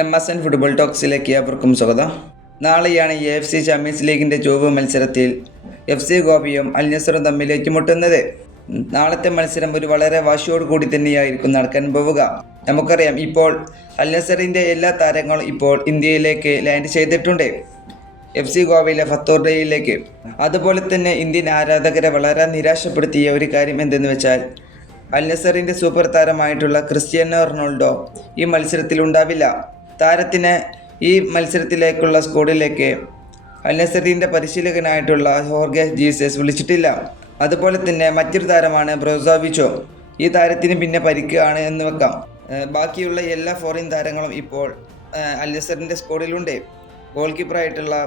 MSN football ടോക്സിലേക്ക് ഏവർക്കും സ്വാഗതം. നാളെയാണ് AFC ചാമ്പ്യൻസ് ലീഗിൻ്റെ ചൊവ്വ മത്സരത്തിൽ FC ഗോവയും അൽ നസറും തമ്മിൽ ഏറ്റുമുട്ടുന്നത്. നാളത്തെ മത്സരം ഒരു വളരെ വാശിയോട് കൂടി തന്നെയായിരിക്കും നടക്കാൻ പോവുക. നമുക്കറിയാം, ഇപ്പോൾ അൽ നസറിൻ്റെ എല്ലാ താരങ്ങളും ഇപ്പോൾ ഇന്ത്യയിലേക്ക് ലാൻഡ് ചെയ്തിട്ടുണ്ട്, FC ഗോവയിലെ ഫത്തോർഡയിലേക്ക്. അതുപോലെ തന്നെ ഇന്ത്യൻ ആരാധകരെ വളരെ നിരാശപ്പെടുത്തിയ ഒരു കാര്യം എന്തെന്ന് വെച്ചാൽ, അൽ നസറിൻ്റെ സൂപ്പർ താരമായിട്ടുള്ള ക്രിസ്ത്യാനോ റൊണാൾഡോ ഈ മത്സരത്തിൽ ഉണ്ടാവില്ല. താരത്തിന് ഈ മത്സരത്തിലേക്കുള്ള സ്ക്വാഡിലേക്ക് അൽ നസറിൻ്റെ പരിശീലകനായിട്ടുള്ള ഹോർഗെ ജീസസ് വിളിച്ചിട്ടില്ല. അതുപോലെ തന്നെ മറ്റൊരു താരമാണ് ബ്രോസോവിച്ചോ. ഈ താരത്തിന് പിന്നെ പരിക്ക് ആണ് എന്ന് വെക്കാം. ബാക്കിയുള്ള എല്ലാ ഫോറിൻ താരങ്ങളും ഇപ്പോൾ അൽ നസറിൻ്റെ സ്ക്വാഡിലുണ്ട്.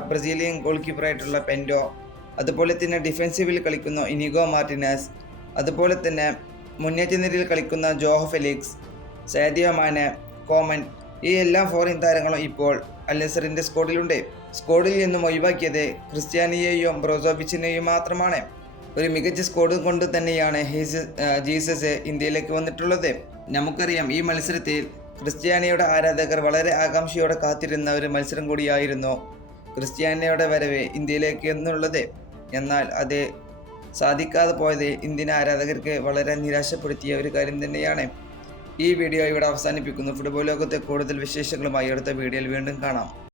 ബ്രസീലിയൻ ഗോൾ കീപ്പറായിട്ടുള്ള പെൻഡോ, അതുപോലെ തന്നെ ഡിഫെൻസീവിൽ കളിക്കുന്ന ഇനിഗോ മാർട്ടിനസ്, അതുപോലെ തന്നെ മുന്നേറ്റ നിരയിൽ കളിക്കുന്ന ജോഹോ ഫെലിക്സ്, സാദിയോ മാനെ, കോമൻ, ഈ എല്ലാ ഫോറിൻ താരങ്ങളും ഇപ്പോൾ അൽ നസറിൻ്റെ സ്ക്വാഡിലുണ്ട്. സ്ക്വാഡിൽ നിന്നും ഒഴിവാക്കിയത് ക്രിസ്ത്യാനിയെയും ബ്രോസോവിച്ചിനെയും മാത്രമാണ്. ഒരു മികച്ച സ്ക്വാഡ് കൊണ്ട് തന്നെയാണ് ജീസസ് ഇന്ത്യയിലേക്ക് വന്നിട്ടുള്ളത്. നമുക്കറിയാം, ഈ മത്സരത്തിൽ ക്രിസ്ത്യാനിയുടെ ആരാധകർ വളരെ ആകാംക്ഷയോടെ കാത്തിരുന്ന ഒരു മത്സരം കൂടിയായിരുന്നു ക്രിസ്ത്യാനിയുടെ വരവ് ഇന്ത്യയിലേക്ക് എന്നുള്ളത്. എന്നാൽ അത് സാധിക്കാതെ പോയത് ഇന്ത്യൻ ആരാധകർക്ക് വളരെ നിരാശപ്പെടുത്തിയ ഒരു കാര്യം തന്നെയാണ്. ഈ വീഡിയോ ഇവിടെ അവസാനിപ്പിക്കുന്നു. ഫുട്ബോൾ ലോകത്തെ കൂടുതൽ വിശേഷങ്ങളുമായി അടുത്ത വീഡിയോയിൽ വീണ്ടും കാണാം.